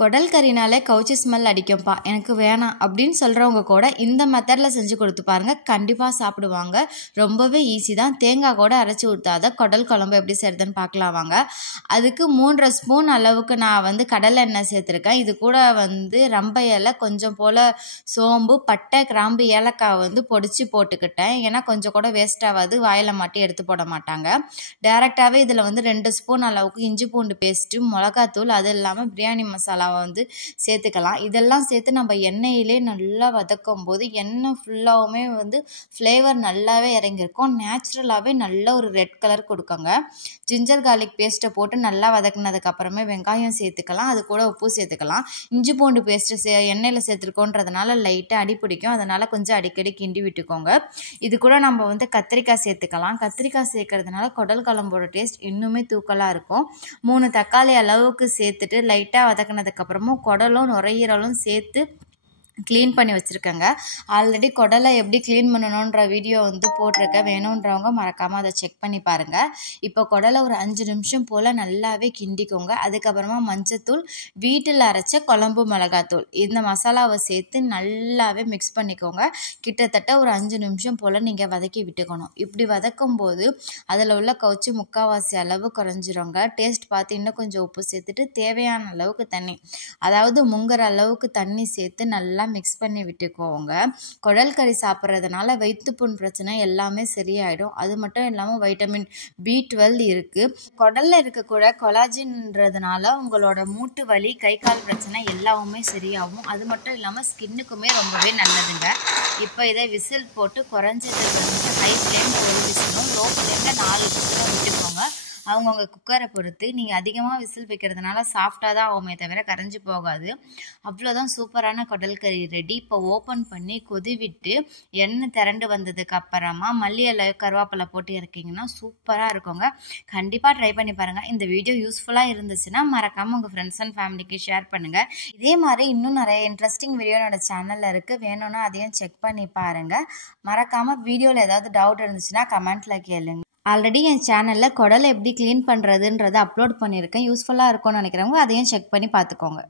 குடல் கறினாலே கவுச்சி ஸ்மெல் அடிக்கும்ப்பா, எனக்கு வேணாம் அப்படின்னு சொல்கிறவங்க கூட இந்த மெத்தடில் செஞ்சு கொடுத்து பாருங்கள், கண்டிப்பாக சாப்பிடுவாங்க. ரொம்பவே ஈஸி தான். தேங்காய் கூட அரைச்சி ஊற்றாத குடல் குழம்பு எப்படி செய்கிறதுன்னு பார்க்கலாம் வாங்க. அதுக்கு 3.5 ஸ்பூன் அளவுக்கு நான் கடலை எண்ணெய் சேர்த்துருக்கேன். இது கூட ரம்பை இலை, கொஞ்சம் போல் சோம்பு, பட்டை, கிராம்பு, ஏலக்காய் பொடிச்சு போட்டுக்கிட்டேன். ஏன்னா கொஞ்சம் கூட வேஸ்ட் ஆகாது, வாயில் மாட்டி எடுத்து போட மாட்டாங்க. டேரெக்டாகவே இதில் 2 ஸ்பூன் அளவுக்கு இஞ்சி பூண்டு பேஸ்ட்டு, மிளகாத்தூள், அது இல்லாமல் பிரியாணி மசாலா சேர்த்துக்கலாம். இதெல்லாம் சேர்த்து நம்ம எண்ணெயிலே நல்லா வதக்கும் போது எண்ணெய் ஃபுல்லாகவுமே ஃப்ளேவர் நல்லாவே இறங்கியிருக்கும். நேச்சுரலாகவே நல்ல ஒரு ரெட் கலர் கொடுக்குங்க. ஜிஞ்சர் கார்லிக் பேஸ்ட்டை போட்டு நல்லா வதக்குனதுக்கு அப்புறமே வெங்காயம் சேர்த்துக்கலாம். அது கூட உப்பு சேர்த்துக்கலாம். இஞ்சி பூண்டு பேஸ்ட்டு எண்ணெயில் சேர்த்துருக்கோன்றதுனால லைட்டாக அடி பிடிக்கும், அதனால் கொஞ்சம் அடிக்கடி கிண்டி விட்டுக்கோங்க. இது கூட நம்ம கத்திரிக்காய் சேர்த்துக்கலாம். கத்திரிக்காய் சேர்க்கறதுனால குடல் குழம்போட டேஸ்ட் இன்னுமே தூக்கலாக இருக்கும். 3 தக்காளி அளவுக்கு சேர்த்துட்டு லைட்டாக வதக்கினதுக்கப்புறமும் குடலும் நுரையீரலும் சேர்த்து க்ளீன் பண்ணி வச்சுருக்கேங்க. ஆல்ரெடி குடலை எப்படி க்ளீன் பண்ணணுன்ற வீடியோ போட்டிருக்கேன், வேணுன்றவங்க மறக்காமல் அதை செக் பண்ணி பாருங்கள். இப்போ குடலை ஒரு 5 நிமிஷம் போல் நல்லாவே கிண்டிக்கோங்க. அதுக்கப்புறமா மஞ்சத்தூள், வீட்டில் அரைச்ச குழம்பு மிளகாத்தூள், இந்த மசாலாவை சேர்த்து நல்லாவே மிக்ஸ் பண்ணிக்கோங்க. கிட்டத்தட்ட ஒரு 5 நிமிஷம் போல் நீங்கள் வதக்கி விட்டுக்கணும். இப்படி வதக்கும் போது அதில் உள்ள கவுச்சி முக்கால்வாசி அளவு குறைஞ்சிருங்க. டேஸ்ட் பார்த்து இன்னும் கொஞ்சம் உப்பு சேர்த்துட்டு தேவையான அளவுக்கு தண்ணி, அதாவது முங்குற அளவுக்கு தண்ணி சேர்த்து நல்லா மிக்ஸ் பண்ணி விட்டுக்கோங்க. குடல் கறி சாப்பிட்றதுனால வயிற்றுப்புண் பிரச்சனை எல்லாமே சரியாயிடும். அது மட்டும் இல்லாமல் வைட்டமின் B12 இருக்குது. குடலில் இருக்கக்கூட கொலாஜின்றதுனால உங்களோட மூட்டு வலி, கை கால் பிரச்சனை எல்லாமே சரியாகும். அது மட்டும் இல்லாமல் ஸ்கின்னுக்குமே ரொம்பவே நல்லதுங்க. இப்போ இதை விசில் போட்டு குறைஞ்சது ஹை ஃப்ளேம் 1 விசிலும், லோ ஃப்ளேமில் 4 விசிலும் விட்டுக்கோங்க. அவங்கவுங்க குக்கரை பொறுத்து. நீங்கள் அதிகமாக விசில் வைக்கிறதுனால சாஃப்டாக தான் ஆகுமே தவிர கரைஞ்சி போகாது. அவ்வளோதான், சூப்பரான குடல் கறி ரெடி. இப்போ ஓப்பன் பண்ணி கொதி விட்டு எண்ணெய் திரண்டு வந்ததுக்கு அப்புறமா மல்லி இலை, கருவேப்பிலை போட்டு இறக்கிங்கன்னா சூப்பராக இருக்குங்க. கண்டிப்பாக ட்ரை பண்ணி பாருங்கள். இந்த வீடியோ யூஸ்ஃபுல்லாக இருந்துச்சுன்னா மறக்காமல் உங்கள் ஃப்ரெண்ட்ஸ் அண்ட் ஃபேமிலிக்கு ஷேர் பண்ணுங்கள். இதே மாதிரி இன்னும் நிறைய இன்ட்ரெஸ்டிங் வீடியோ என்னோட சேனலில் இருக்குது, வேணும்னா அதையும் செக் பண்ணி பாருங்கள். மறக்காமல் வீடியோவில் ஏதாவது டவுட் இருந்துச்சுன்னா கமெண்ட்டில் கேளுங்க. ஆல்ரெடி என் சேனலில் குடலை எப்படி க்ளீன் பண்ணுறதுன்றதை அப்லோட் பண்ணியிருக்கேன். யூஸ்ஃபுல்லாக இருக்கும்னு நினைக்கிறவங்க அதையும் செக் பண்ணி பார்த்துக்கோங்க.